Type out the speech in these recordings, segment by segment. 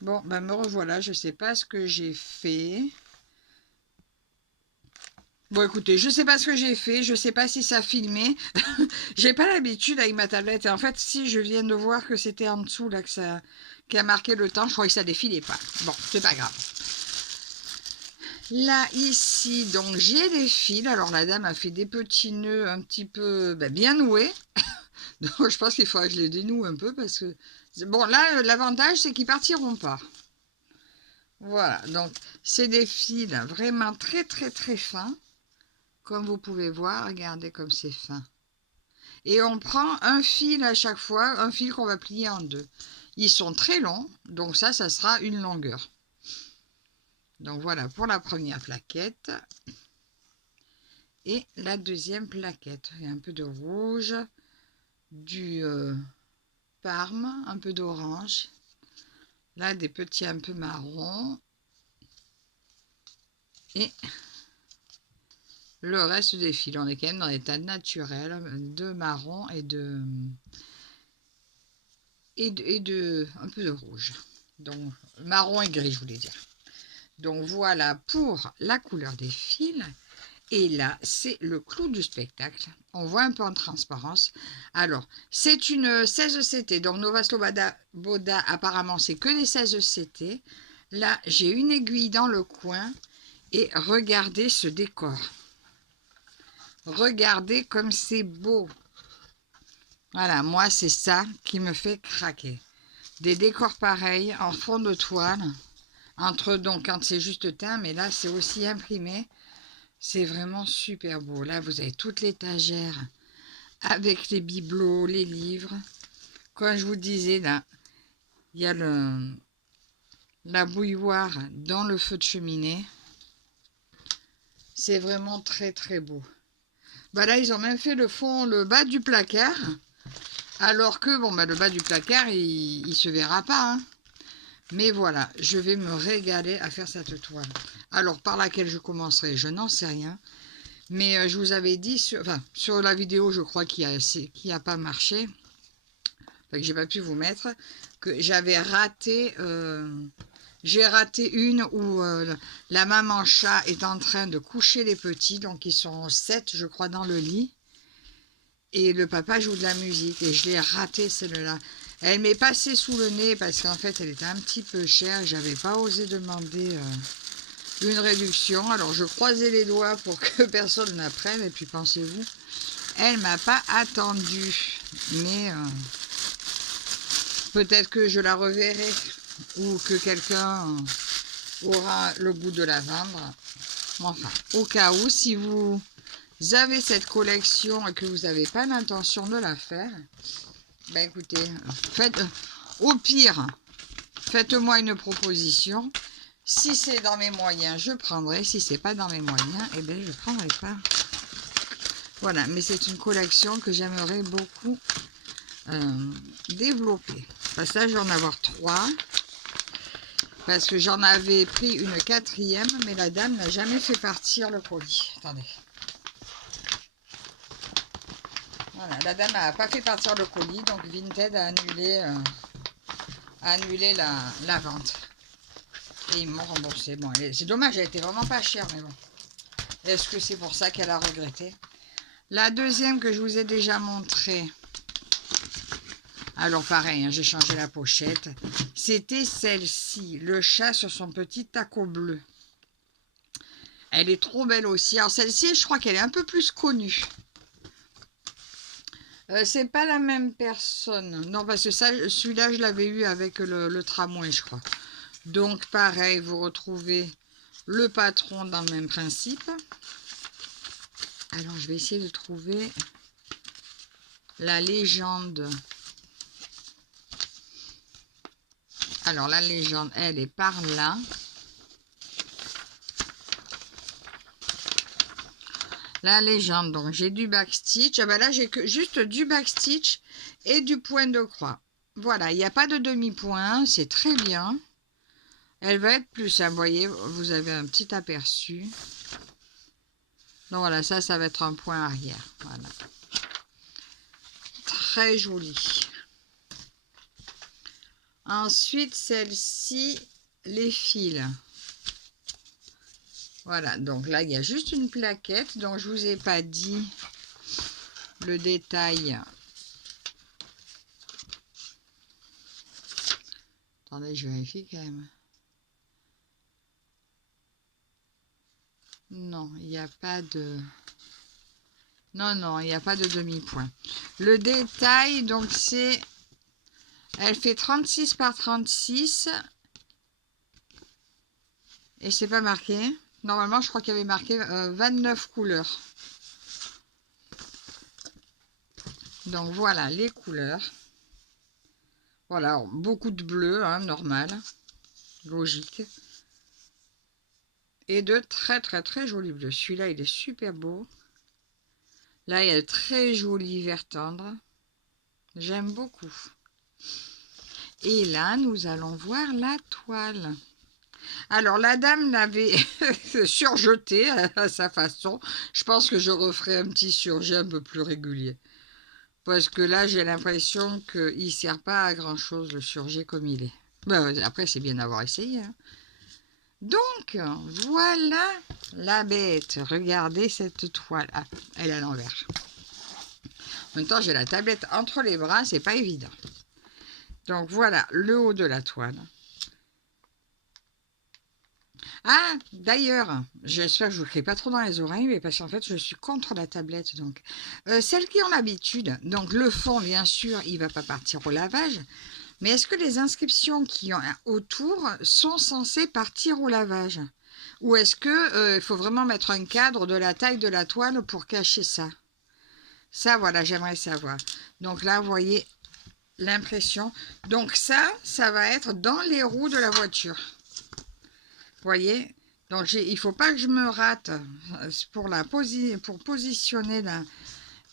Bon, ben me revoilà, je sais pas ce que j'ai fait. Bon, écoutez, je sais pas ce que j'ai fait, je sais pas si ça a filmé. J'ai pas l'habitude avec ma tablette. Et en fait, si je viens de voir que c'était en dessous, là, que ça, qui a marqué le temps, je croyais que ça défilait pas. Bon, c'est pas grave. Là, ici, donc j'ai des fils. Alors, la dame a fait des petits nœuds un petit peu bien noués. Donc, je pense qu'il faudrait que je les dénoue un peu parce que... Bon, là, l'avantage, c'est qu'ils partiront pas. Voilà, donc c'est des fils vraiment très, très, très fins. Comme vous pouvez voir, regardez comme c'est fin. Et on prend un fil à chaque fois, un fil qu'on va plier en deux. Ils sont très longs, donc ça sera une longueur. Donc voilà pour la première plaquette. Et la deuxième plaquette. Il y a un peu de rouge, du parme, un peu d'orange. Là, des petits un peu marron. Et le reste des fils, on est quand même dans l'état naturel de marron et de un peu de rouge. Donc marron et gris, je voulais dire. Donc voilà pour la couleur des fils. Et là, c'est le clou du spectacle. On voit un peu en transparence. Alors, c'est une 16 CT. Donc Nova Sloboda, apparemment, c'est que des 16 CT. Là, j'ai une aiguille dans le coin. Et regardez ce décor. Regardez comme c'est beau. Voilà, moi, c'est ça qui me fait craquer. Des décors pareils en fond de toile. Entre donc, quand c'est juste teint, mais là, c'est aussi imprimé. C'est vraiment super beau. Là, vous avez toute l'étagère avec les bibelots, les livres. Comme je vous disais, là, il y a la bouilloire dans le feu de cheminée. C'est vraiment très, très beau. Bah là, ils ont même fait le fond, le bas du placard. Alors que, bon, le bas du placard, il se verra pas, hein. Mais voilà, je vais me régaler à faire cette toile. Alors, par laquelle je commencerai, je n'en sais rien. Mais je vous avais dit, sur la vidéo, je crois qu'il a pas marché, que j'ai pas pu vous mettre, que j'avais raté, j'ai raté une où la maman chat est en train de coucher les petits, donc ils sont 7, je crois, dans le lit, et le papa joue de la musique, et je l'ai raté celle-là. Elle m'est passée sous le nez parce qu'en fait, elle était un petit peu chère, j'avais pas osé demander une réduction. Alors je croisais les doigts pour que personne n'apprenne. Et puis pensez-vous, elle m'a pas attendu. Mais peut-être que je la reverrai ou que quelqu'un aura le goût de la vendre. Enfin, au cas où, si vous avez cette collection et que vous n'avez pas l'intention de la faire, ben écoutez, au pire, faites-moi une proposition. Si c'est dans mes moyens, je prendrai. Si c'est pas dans mes moyens, eh bien, je ne prendrai pas. Voilà, mais c'est une collection que j'aimerais beaucoup développer. Parce que là, je vais en avoir 3. Parce que j'en avais pris une 4e, mais la dame n'a jamais fait partir le colis. Attendez. Voilà, la dame n'a pas fait partir le colis, donc Vinted a annulé la vente. Et ils m'ont remboursé. Bon, c'est dommage, elle était vraiment pas chère, mais bon. Est-ce que c'est pour ça qu'elle a regretté? La deuxième que je vous ai déjà montrée, alors pareil, hein, j'ai changé la pochette, c'était celle-ci, le chat sur son petit taco bleu. Elle est trop belle aussi. Alors celle-ci, je crois qu'elle est un peu plus connue. C'est pas la même personne. Non, parce que celui-là, je l'avais eu avec le tramway, je crois. Donc pareil, vous retrouvez le patron dans le même principe. Alors je vais essayer de trouver la légende. Alors la légende, elle est par là. La légende, donc j'ai du backstitch. Ah ben là, j'ai juste du backstitch et du point de croix. Voilà, il n'y a pas de demi-point, c'est très bien. Elle va être plus, hein, vous voyez, vous avez un petit aperçu. Donc voilà, ça va être un point arrière. Voilà. Très joli. Ensuite, celle-ci, les fils. Voilà, donc là, il y a juste une plaquette. Donc, je vous ai pas dit le détail. Attendez, je vérifie quand même. Non, il n'y a pas de... Non, non, il n'y a pas de demi-point. Le détail, donc c'est... Elle fait 36 par 36. Et c'est pas marqué. Normalement, je crois qu'il y avait marqué 29 couleurs. Donc voilà les couleurs. Voilà, alors, beaucoup de bleu, hein, normal. Logique. Et de très très très jolis bleus. Celui-là, il est super beau. Là, il y a de très joli vert tendre. J'aime beaucoup. Et là, nous allons voir la toile. Alors, la dame l'avait surjeté à sa façon. Je pense que je referai un petit surjet un peu plus régulier. Parce que là, j'ai l'impression qu'il ne sert pas à grand-chose, le surjet comme il est. Ben, après, c'est bien d'avoir essayé. Hein. Donc, voilà la bête. Regardez cette toile. Ah, elle est à l'envers. En même temps, j'ai la tablette entre les bras, c'est pas évident. Donc, voilà le haut de la toile. Ah, d'ailleurs, j'espère que je ne vous crie pas trop dans les oreilles, mais parce qu'en fait, je suis contre la tablette. Donc, celles qui ont l'habitude, donc le fond, bien sûr, il ne va pas partir au lavage. Mais est-ce que les inscriptions qui ont autour sont censées partir au lavage? Ou est-ce qu'il faut vraiment mettre un cadre de la taille de la toile pour cacher ça? Ça, voilà, j'aimerais savoir. Donc là, vous voyez l'impression. Donc ça va être dans les roues de la voiture. Vous voyez? Donc il ne faut pas que je me rate pour positionner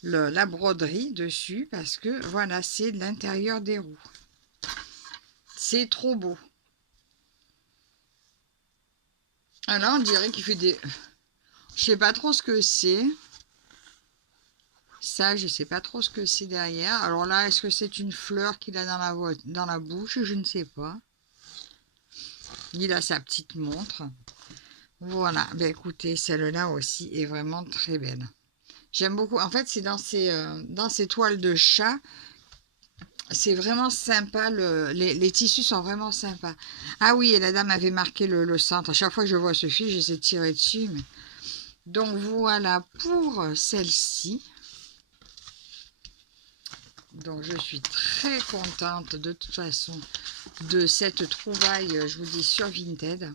la broderie dessus, parce que voilà, c'est l'intérieur des roues. C'est trop beau. Alors on dirait qu'il fait des... Je sais pas trop ce que c'est. Ça, je sais pas trop ce que c'est derrière. Alors là, est-ce que c'est une fleur qu'il a dans la bouche? Je ne sais pas. Il a sa petite montre. Voilà, ben écoutez, celle-là aussi est vraiment très belle. J'aime beaucoup. En fait, c'est dans ces toiles de chat. C'est vraiment sympa. Les tissus sont vraiment sympas. Ah oui, et la dame avait marqué le centre. À chaque fois que je vois ce fil, j'essaie de tirer dessus. Mais... Donc voilà pour celle-ci. Donc je suis très contente de toute façon de cette trouvaille, je vous dis, sur Vinted.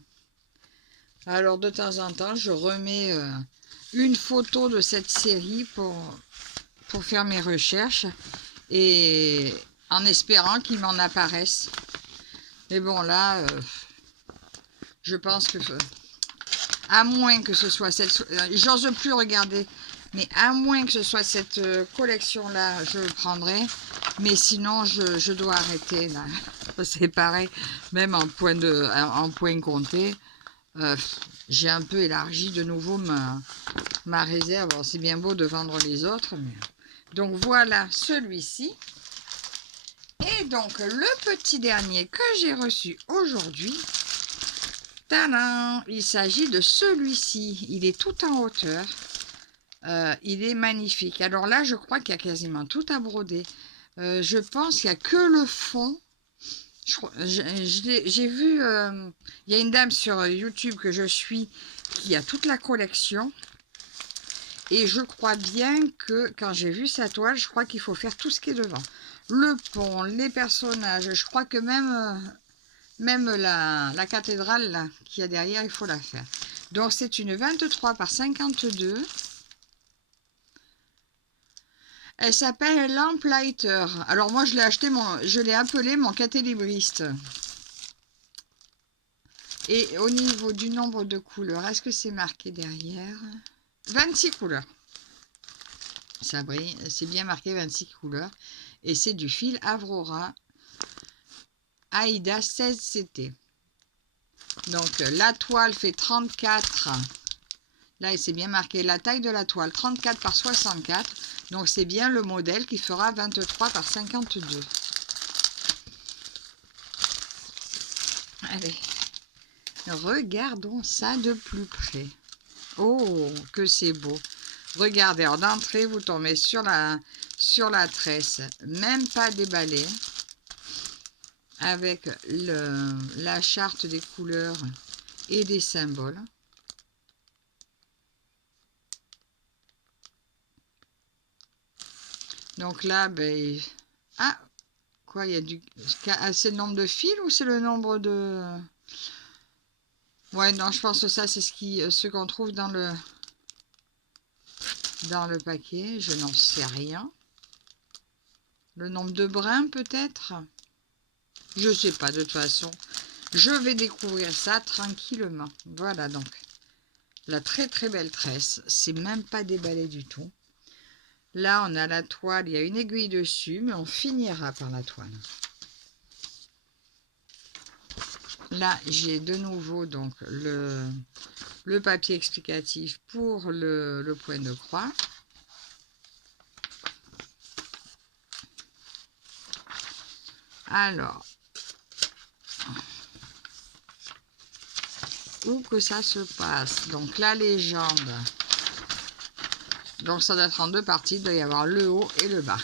Alors de temps en temps, je remets une photo de cette série pour faire mes recherches et en espérant qu'il m'en apparaisse. Mais bon là, je pense que, à moins que ce soit cette... J'ose plus regarder, mais à moins que ce soit cette collection-là, je le prendrai. Mais sinon, je dois arrêter là. C'est pareil, même en point compté. J'ai un peu élargi de nouveau ma réserve. C'est bien beau de vendre les autres. Mais... Donc voilà celui-ci. Et donc le petit dernier que j'ai reçu aujourd'hui. Tadam! Il s'agit de celui-ci. Il est tout en hauteur. Il est magnifique. Alors là, je crois qu'il y a quasiment tout à broder. Je pense qu'il n'y a que le fond. J'ai vu, il y a une dame sur YouTube que je suis qui a toute la collection. Et je crois bien que quand j'ai vu sa toile, je crois qu'il faut faire tout ce qui est devant. Le pont, les personnages, je crois que même la cathédrale qu'il y a derrière, il faut la faire. Donc c'est une 23 par 52. Elle s'appelle Lamplighter. Alors moi je l'ai acheté, je l'ai appelé mon catélibriste. Et au niveau du nombre de couleurs, est-ce que c'est marqué derrière? 26 couleurs. Ça brille, c'est bien marqué 26 couleurs. Et c'est du fil Avrora Aida 16CT. Donc la toile fait 34. Là, c'est bien marqué la taille de la toile, 34 par 64. Donc c'est bien le modèle qui fera 23 par 52. Allez, regardons ça de plus près. Oh, que c'est beau. Regardez, en entrée, vous tombez sur la tresse, même pas déballée, avec la charte des couleurs et des symboles. Donc là, ben, ah, quoi, il y a c'est le nombre de fils ou c'est le nombre de... Ouais, non, je pense que ça, c'est ce qu'on trouve dans le paquet. Je n'en sais rien. Le nombre de brins, peut-être? Je sais pas, de toute façon. Je vais découvrir ça tranquillement. Voilà, donc. La très très belle tresse. C'est même pas déballé du tout. Là, on a la toile. Il y a une aiguille dessus, mais on finira par la toile. Là, j'ai de nouveau donc le papier explicatif pour le point de croix. Alors, où que ça se passe? Donc, la légende. Donc, ça doit être en deux parties. Il doit y avoir le haut et le bas.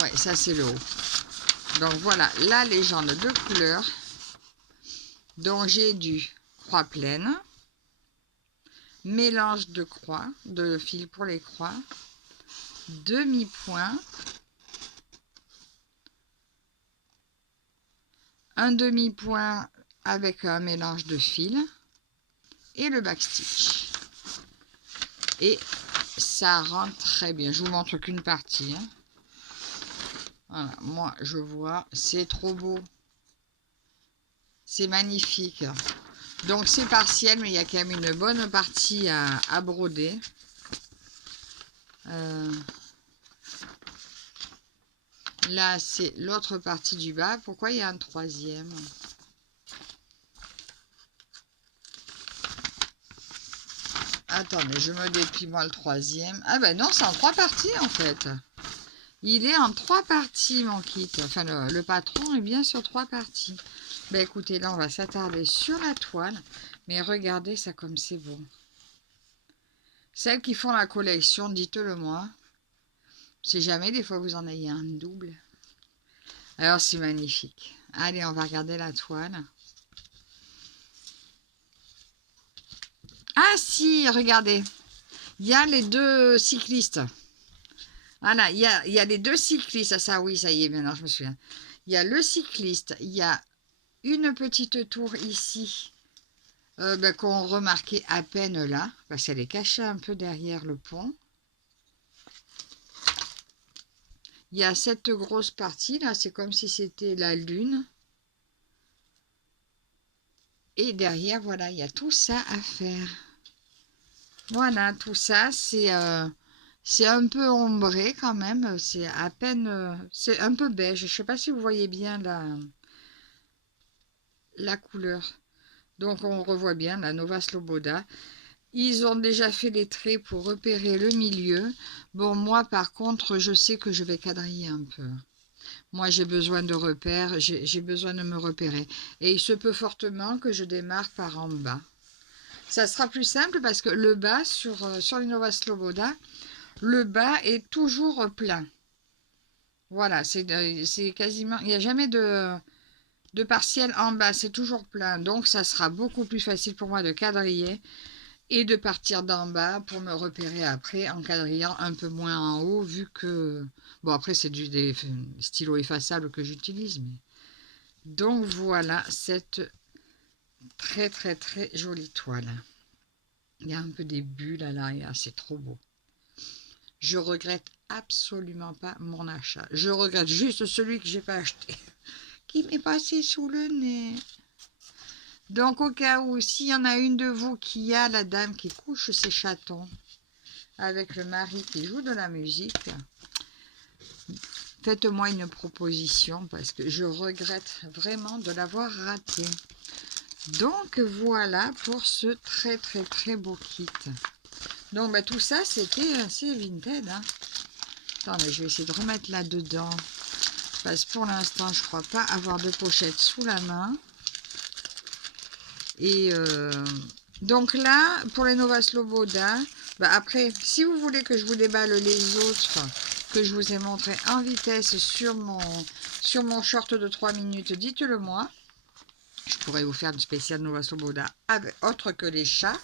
Ouais, ça, c'est le haut. Donc, voilà la légende de couleur. Donc, j'ai du croix pleine. Mélange de croix, de fil pour les croix. Demi-point. Un demi-point avec un mélange de fil et le backstitch. Et ça rend très bien. Je vous montre qu'une partie. Hein. Voilà, moi je vois, c'est trop beau. C'est magnifique. Donc c'est partiel, mais il y a quand même une bonne partie à broder. Là, c'est l'autre partie du bas. Pourquoi il y a un troisième ? Attendez, je me déplie moi le troisième. Ah ben non, c'est en trois parties en fait. Il est en trois parties mon kit. Enfin, le patron est bien sur trois parties. Ben écoutez, là on va s'attarder sur la toile. Mais regardez ça comme c'est beau. Celles qui font la collection, dites-le moi. Si jamais des fois vous en ayez un double. Alors c'est magnifique. Allez, on va regarder la toile. Ah si, regardez. Il y a les deux cyclistes. Voilà, il y a les deux cyclistes. Ah, ça oui, ça y est, maintenant je me souviens. Il y a le cycliste. Il y a une petite tour ici. Qu'on remarquait à peine là. Parce qu'elle est cachée un peu derrière le pont. Il y a cette grosse partie là. C'est comme si c'était la lune. Et derrière, voilà, il y a tout ça à faire. Voilà, tout ça, c'est un peu ombré quand même. C'est à peine... c'est un peu beige. Je ne sais pas si vous voyez bien la couleur. Donc, on revoit bien la Nova Sloboda. Ils ont déjà fait les traits pour repérer le milieu. Bon, moi, par contre, je sais que je vais quadriller un peu. Moi, j'ai besoin de repères. J'ai besoin de me repérer. Et il se peut fortement que je démarre par en bas. Ça sera plus simple parce que le bas, sur les Nova Sloboda, le bas est toujours plein. Voilà, c'est quasiment... Il n'y a jamais de partiel en bas, c'est toujours plein. Donc, ça sera beaucoup plus facile pour moi de quadriller et de partir d'en bas pour me repérer après en quadrillant un peu moins en haut, vu que... Bon, après, c'est des stylos effaçables que j'utilise. Mais... Donc, voilà cette très, très, très jolie toile. Il y a un peu des bulles à l'arrière, c'est trop beau. Je regrette absolument pas mon achat. Je regrette juste celui que j'ai pas acheté, qui m'est passé sous le nez. Donc au cas où, s'il y en a une de vous qui a la dame qui couche ses chatons avec le mari qui joue de la musique, faites-moi une proposition parce que je regrette vraiment de l'avoir raté. Donc voilà pour ce très très très beau kit. Donc bah, tout ça c'était assez vintage. Hein. Attendez, je vais essayer de remettre là-dedans. parce que pour l'instant, je crois pas avoir de pochette sous la main. Et donc là, pour les Nova Sloboda, bah après, si vous voulez que je vous déballe les autres que je vous ai montré en vitesse sur mon short de 3 minutes, dites-le moi. Je pourrais vous faire une spéciale Nova Sloboda autre que les chats.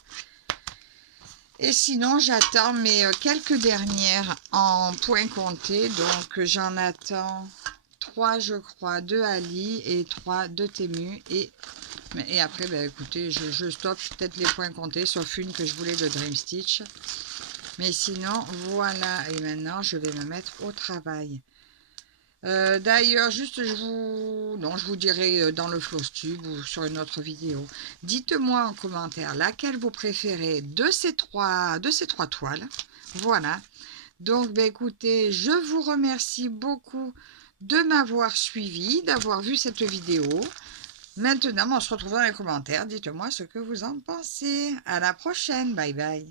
Et sinon, j'attends mes quelques dernières en points comptés. Donc, j'en attends 3, je crois, de Ali et 3 de Temu. Et après, ben, écoutez, je stoppe peut-être les points comptés, sauf une que je voulais de Dream Stitch. Mais sinon, voilà. Et maintenant, je vais me mettre au travail. D'ailleurs, juste, je vous dirai dans le Flowstube ou sur une autre vidéo. Dites-moi en commentaire laquelle vous préférez de ces trois toiles. Voilà. Donc, ben, écoutez, je vous remercie beaucoup de m'avoir suivi, d'avoir vu cette vidéo. Maintenant, on se retrouve dans les commentaires. Dites-moi ce que vous en pensez. À la prochaine. Bye bye.